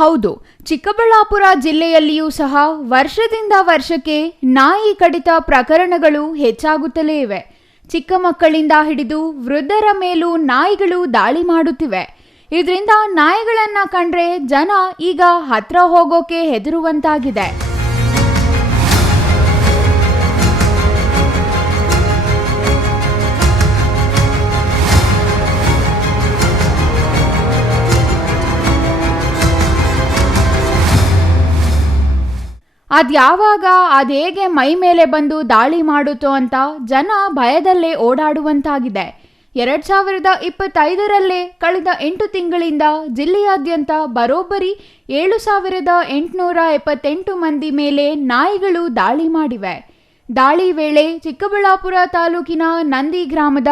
ಹೌದು, ಚಿಕ್ಕಬಳ್ಳಾಪುರ ಜಿಲ್ಲೆಯಲ್ಲಿಯೂ ಸಹ ವರ್ಷದಿಂದ ವರ್ಷಕ್ಕೆ ನಾಯಿ ಕಡಿತ ಪ್ರಕರಣಗಳು ಹೆಚ್ಚಾಗುತ್ತಲೇ ಇವೆ. ಚಿಕ್ಕ ಮಕ್ಕಳಿಂದ ಹಿಡಿದು ವೃದ್ಧರ ಮೇಲೂ ನಾಯಿಗಳು ದಾಳಿ ಮಾಡುತ್ತಿವೆ. ಇದರಿಂದ ನಾಯಿಗಳನ್ನ ಕಂಡ್ರೆ ಜನ ಈಗ ಹತ್ರ ಹೋಗೋಕೆ ಹೆದರುವಂತಾಗಿದೆ. ಅದ್ಯಾವಾಗ ಅದೇಗೆ ಮೈ ಮೇಲೆ ಬಂದು ದಾಳಿ ಮಾಡುತ್ತೋ ಅಂತ ಜನ ಭಯದಲ್ಲೇ ಓಡಾಡುವಂತಾಗಿದೆ. 2025ರಲ್ಲೇ ಕಳೆದ 8 ತಿಂಗಳಿಂದ ಜಿಲ್ಲೆಯಾದ್ಯಂತ ಬರೋಬ್ಬರಿ 7,878 ಮಂದಿ ಮೇಲೆ ನಾಯಿಗಳು ದಾಳಿ ಮಾಡಿವೆ. ದಾಳಿ ವೇಳೆ ಚಿಕ್ಕಬಳ್ಳಾಪುರ ತಾಲೂಕಿನ ನಂದಿ ಗ್ರಾಮದ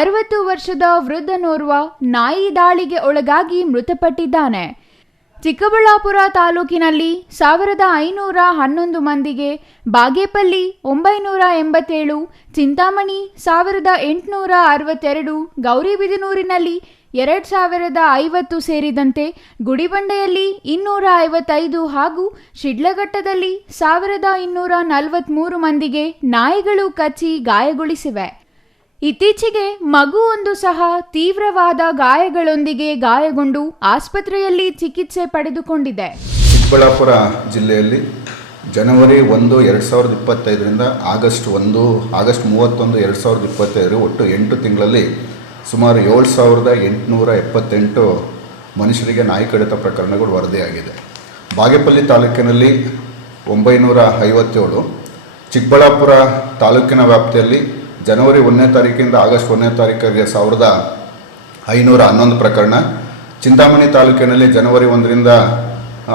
60 ವರ್ಷದ ವೃದ್ಧನೋರ್ವ ನಾಯಿ ದಾಳಿಗೆ ಒಳಗಾಗಿ ಮೃತಪಟ್ಟಿದ್ದಾನೆ. ಚಿಕ್ಕಬಳ್ಳಾಪುರ ತಾಲೂಕಿನಲ್ಲಿ 1,511 ಮಂದಿಗೆ, ಬಾಗೇಪಲ್ಲಿ 987, ಚಿಂತಾಮಣಿ 1,862, ಗೌರಿಬಿದನೂರಿನಲ್ಲಿ 2,050 ಸೇರಿದಂತೆ ಗುಡಿಬಂಡೆಯಲ್ಲಿ 255 ಹಾಗೂ ಶಿಡ್ಲಘಟ್ಟದಲ್ಲಿ 1,243 ಮಂದಿಗೆ ನಾಯಿಗಳು ಕಚ್ಚಿ ಗಾಯಗೊಳಿಸಿವೆ. ಇತ್ತೀಚೆಗೆ ಮಗುವೊಂದು ಸಹ ತೀವ್ರವಾದ ಗಾಯಗಳೊಂದಿಗೆ ಗಾಯಗೊಂಡು ಆಸ್ಪತ್ರೆಯಲ್ಲಿ ಚಿಕಿತ್ಸೆ ಪಡೆದುಕೊಂಡಿದೆ. ಚಿಕ್ಕಬಳ್ಳಾಪುರ ಜಿಲ್ಲೆಯಲ್ಲಿ ಜನವರಿ 1, 2025ರಿಂದ ಆಗಸ್ಟ್ 31, 2025 ಒಟ್ಟು 8 ತಿಂಗಳಲ್ಲಿ ಸುಮಾರು 7,878 ಮನುಷ್ಯರಿಗೆ ನಾಯಿ ಕಡಿತ ಪ್ರಕರಣಗಳು ವರದಿಯಾಗಿದೆ. ಬಾಗೇಪಲ್ಲಿ ತಾಲೂಕಿನಲ್ಲಿ 957, ಚಿಕ್ಕಬಳ್ಳಾಪುರ ತಾಲೂಕಿನ ವ್ಯಾಪ್ತಿಯಲ್ಲಿ ಜನವರಿ 1ನೇ ತಾರೀಕಿಂದ ಆಗಸ್ಟ್ 1ನೇ ತಾರೀಕಿಗೆ 1,511 ಪ್ರಕರಣ, ಚಿಂತಾಮಣಿ ತಾಲೂಕಿನಲ್ಲಿ ಜನವರಿ 1ರಿಂದ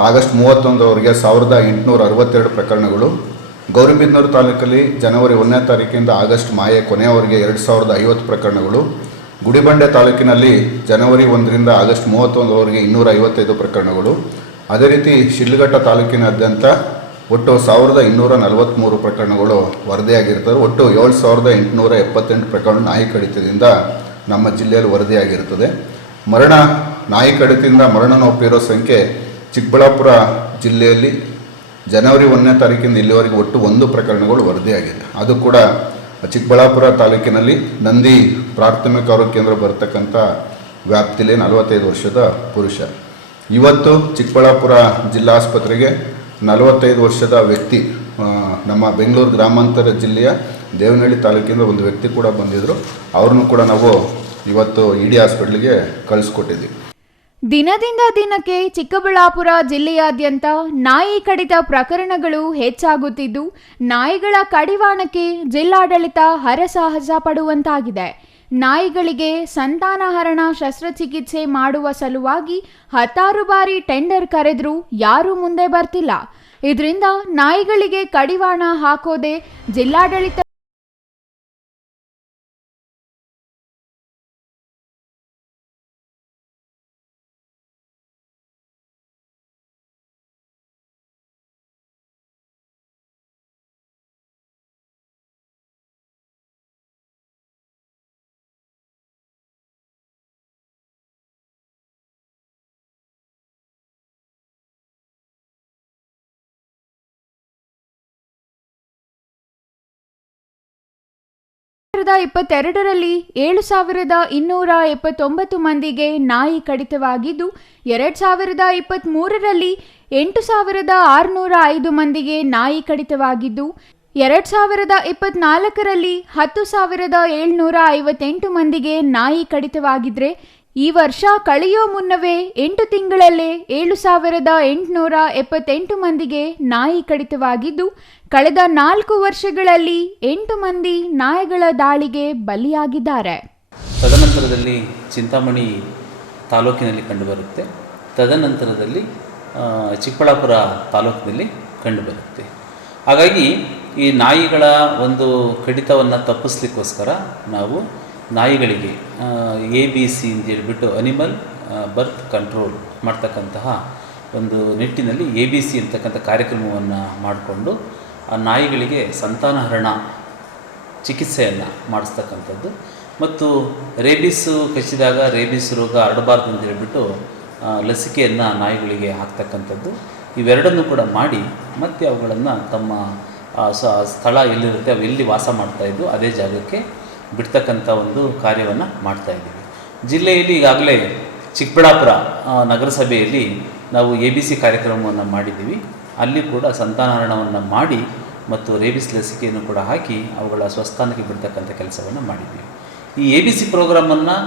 ಆಗಸ್ಟ್ 31ವರೆಗೆ 1,862 ಪ್ರಕರಣಗಳು, ಗೌರಿಬಿದನೂರು ತಾಲೂಕಲ್ಲಿ ಜನವರಿ 1ನೇ ತಾರೀಕಿಂದ ಆಗಸ್ಟ್ ಕೊನೆಯವರೆಗೆ 2,050 ಪ್ರಕರಣಗಳು, ಗುಡಿಬಂಡೆ ತಾಲೂಕಿನಲ್ಲಿ ಜನವರಿ 1ರಿಂದ ಆಗಸ್ಟ್ 31ವರೆಗೆ 255 ಪ್ರಕರಣಗಳು, ಅದೇ ರೀತಿ ಶಿಡ್ಲಘಟ್ಟ ತಾಲೂಕಿನಾದ್ಯಂತ ಒಟ್ಟು 1,243 ಪ್ರಕರಣಗಳು ವರದಿಯಾಗಿರ್ತದೆ. ಒಟ್ಟು 7,878 ಪ್ರಕರಣ ನಾಯಿ ಕಡಿತದಿಂದ ನಮ್ಮ ಜಿಲ್ಲೆಯಲ್ಲಿ ವರದಿಯಾಗಿರುತ್ತದೆ. ನಾಯಿ ಕಡಿತದಿಂದ ಮರಣನೊಪ್ಪಿರೋ ಸಂಖ್ಯೆ ಚಿಕ್ಕಬಳ್ಳಾಪುರ ಜಿಲ್ಲೆಯಲ್ಲಿ ಜನವರಿ 1ನೇ ತಾರೀಕಿಂದ ಇಲ್ಲಿವರೆಗೆ ಒಟ್ಟು 1 ಪ್ರಕರಣಗಳು ವರದಿಯಾಗಿದೆ. ಅದು ಕೂಡ ಚಿಕ್ಕಬಳ್ಳಾಪುರ ತಾಲೂಕಿನಲ್ಲಿ ನಂದಿ ಪ್ರಾಥಮಿಕ ಆರೋಗ್ಯ ಕೇಂದ್ರ ಬರತಕ್ಕಂಥ ವ್ಯಾಪ್ತಿಯಲ್ಲಿ 45 ವರ್ಷದ ಪುರುಷ. ಇವತ್ತು ಚಿಕ್ಕಬಳ್ಳಾಪುರ ಜಿಲ್ಲಾಸ್ಪತ್ರೆಗೆ 45 ವರ್ಷದ ವ್ಯಕ್ತಿ, ನಮ್ಮ ಬೆಂಗಳೂರು ಗ್ರಾಮಾಂತರ ಜಿಲ್ಲೆಯ ದೇವನಹಳ್ಳಿ ತಾಲೂಕಿಂದ ಒಂದು ವ್ಯಕ್ತಿ ಕೂಡ ಬಂದಿದ್ದರು. ಅವ್ರನ್ನೂ ಕೂಡ ನಾವು ಇವತ್ತು ಇಡಿ ಹಾಸ್ಪಿಟ್ಲಿಗೆ ಕಳಿಸ್ಕೊಟ್ಟಿದ್ದೀವಿ. ದಿನದಿಂದ ದಿನಕ್ಕೆ ಚಿಕ್ಕಬಳ್ಳಾಪುರ ಜಿಲ್ಲೆಯಾದ್ಯಂತ ನಾಯಿ ಕಡಿತ ಪ್ರಕರಣಗಳು ಹೆಚ್ಚಾಗುತ್ತಿದ್ದು, ನಾಯಿಗಳ ಕಡಿವಾಣಕ್ಕೆ ಜಿಲ್ಲಾಡಳಿತ ಹರಸಾಹಸ ಪಡುವಂತಾಗಿದೆ. ನಾಯಿಗಳಿಗೆ ಸಂತಾನಹರಣ ಶಸ್ತ್ರಚಿಕಿತ್ಸೆ ಮಾಡುವ ಸಲುವಾಗಿ 10 ಬಾರಿ ಟೆಂಡರ್ ಕರೆದ್ರೂ ಯಾರೂ ಮುಂದೆ ಬರ್ತಿಲ್ಲ. ಇದರಿಂದ ನಾಯಿಗಳಿಗೆ ಕಡಿವಾಣ ಹಾಕೋದೆ ಜಿಲ್ಲಾಡಳಿತ. ರಲ್ಲಿ 7,279 ಮಂದಿಗೆ ನಾಯಿ ಕಡಿತವಾಗಿದ್ದು, 2023ರಲ್ಲಿ 8,605 ಮಂದಿಗೆ ನಾಯಿ ಕಡಿತವಾಗಿದ್ದು, 2024ರಲ್ಲಿ 10,758 ಮಂದಿಗೆ ನಾಯಿ ಕಡಿತವಾಗಿದ್ರೆ, ಈ ವರ್ಷ ಕಳೆಯೋ ಮುನ್ನವೇ 8 ತಿಂಗಳಲ್ಲೇ 7,878 ಮಂದಿಗೆ ನಾಯಿ ಕಡಿತವಾಗಿದ್ದು, ಕಳೆದ 4 ವರ್ಷಗಳಲ್ಲಿ 8 ಮಂದಿ ನಾಯಿಗಳ ದಾಳಿಗೆ ಬಲಿಯಾಗಿದ್ದಾರೆ. ತದನಂತರದಲ್ಲಿ ಚಿಂತಾಮಣಿ ತಾಲೂಕಿನಲ್ಲಿ ಕಂಡುಬರುತ್ತೆ. ತದನಂತರದಲ್ಲಿ ಚಿಕ್ಕಬಳ್ಳಾಪುರ ತಾಲೂಕಿನಲ್ಲಿ ಕಂಡುಬರುತ್ತೆ. ಹಾಗಾಗಿ ಈ ನಾಯಿಗಳ ಒಂದು ಕಡಿತವನ್ನು ತಪ್ಪಿಸ್ಲಿಕ್ಕೋಸ್ಕರ ನಾವು ನಾಯಿಗಳಿಗೆ ABC ಅಂತ ಹೇಳಿಬಿಟ್ಟು ಅನಿಮಲ್ ಬರ್ತ್ ಕಂಟ್ರೋಲ್ ಮಾಡ್ತಕ್ಕಂತಹ ಒಂದು ನಿಟ್ಟಿನಲ್ಲಿ ABC ಅಂತಕ್ಕಂಥ ಕಾರ್ಯಕ್ರಮವನ್ನು ಮಾಡಿಕೊಂಡು ಆ ನಾಯಿಗಳಿಗೆ ಸಂತಾನಹರಣ ಚಿಕಿತ್ಸೆಯನ್ನು ಮಾಡಿಸ್ತಕ್ಕಂಥದ್ದು ಮತ್ತು ರೇಬಿಸ್ಸು ಕಚ್ಚಿದಾಗ ರೇಬಿಸ್ ರೋಗ ಹರಡಬಾರ್ದು ಅಂತ ಹೇಳಿಬಿಟ್ಟು ಲಸಿಕೆಯನ್ನು ನಾಯಿಗಳಿಗೆ ಹಾಕ್ತಕ್ಕಂಥದ್ದು, ಇವೆರಡನ್ನೂ ಕೂಡ ಮಾಡಿ ಮತ್ತೆ ಅವುಗಳನ್ನು ತಮ್ಮ ಸ್ಥಳ ಎಲ್ಲಿರುತ್ತೆ ಅವು ಎಲ್ಲಿ ವಾಸ ಮಾಡ್ತಾಯಿದ್ದು ಅದೇ ಜಾಗಕ್ಕೆ ಬಿಡ್ತಕ್ಕಂಥ ಒಂದು ಕಾರ್ಯವನ್ನು ಮಾಡ್ತಾಯಿದ್ದೀವಿ. ಜಿಲ್ಲೆಯಲ್ಲಿ ಈಗಾಗಲೇ ಚಿಕ್ಕಬಳ್ಳಾಪುರ ನಗರಸಭೆಯಲ್ಲಿ ನಾವು ABC ಕಾರ್ಯಕ್ರಮವನ್ನು ಮಾಡಿದ್ದೀವಿ. ಅಲ್ಲಿ ಕೂಡ ಸಂತಾನಹರಣವನ್ನು ಮಾಡಿ ಮತ್ತು ರೇಬಿಸ್ ಲಸಿಕೆಯನ್ನು ಕೂಡ ಹಾಕಿ ಅವುಗಳ ಸ್ವಸ್ಥಾನಕ್ಕೆ ಬಿಡ್ತಕ್ಕಂಥ ಕೆಲಸವನ್ನು ಮಾಡಿದ್ದೀವಿ. ಈ ABC ಪ್ರೋಗ್ರಾಮನ್ನು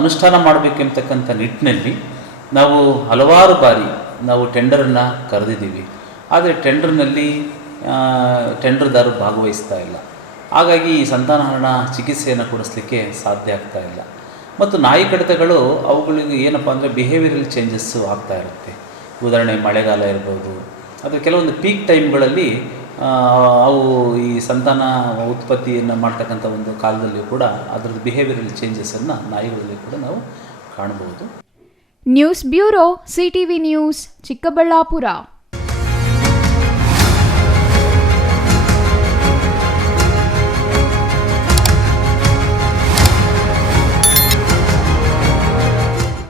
ಅನುಷ್ಠಾನ ಮಾಡಬೇಕೆಂಬತಕ್ಕಂಥ ನಿಟ್ಟಿನಲ್ಲಿ ನಾವು ಹಲವಾರು ಬಾರಿ ನಾವು ಟೆಂಡರನ್ನು ಕರೆದಿದ್ದೀವಿ. ಆದರೆ ಟೆಂಡರ್ದಾರರು ಭಾಗವಹಿಸ್ತಾ ಇಲ್ಲ. ಹಾಗಾಗಿ ಈ ಸಂತಾನಹರಣ ಚಿಕಿತ್ಸೆಯನ್ನು ಕೊಡಿಸ್ಲಿಕ್ಕೆ ಸಾಧ್ಯ ಆಗ್ತಾ ಇಲ್ಲ. ಮತ್ತು ನಾಯಿ ಕಡಿತಗಳು ಅವುಗಳಿಗೆ ಏನಪ್ಪ ಅಂದರೆ ಬಿಹೇವಿಯರಲ್ ಚೇಂಜಸ್ಸು ಆಗ್ತಾ ಇರುತ್ತೆ. ಉದಾಹರಣೆ ಮಳೆಗಾಲ ಇರ್ಬೋದು, ಅದು ಕೆಲವೊಂದು ಪೀಕ್ ಟೈಮ್ಗಳಲ್ಲಿ ಅವು ಈ ಸಂತಾನ ಉತ್ಪತ್ತಿಯನ್ನು ಮಾಡ್ತಕ್ಕಂಥ ಒಂದು ಕಾಲದಲ್ಲಿ ಕೂಡ ಅದರದ್ದು ಬಿಹೇವಿಯರಲ್ ಚೇಂಜಸನ್ನು ನಾಯಿಗಳಲ್ಲಿ ಕೂಡ ನಾವು ಕಾಣಬಹುದು. News bureau, CTV news, Chikkaballapur.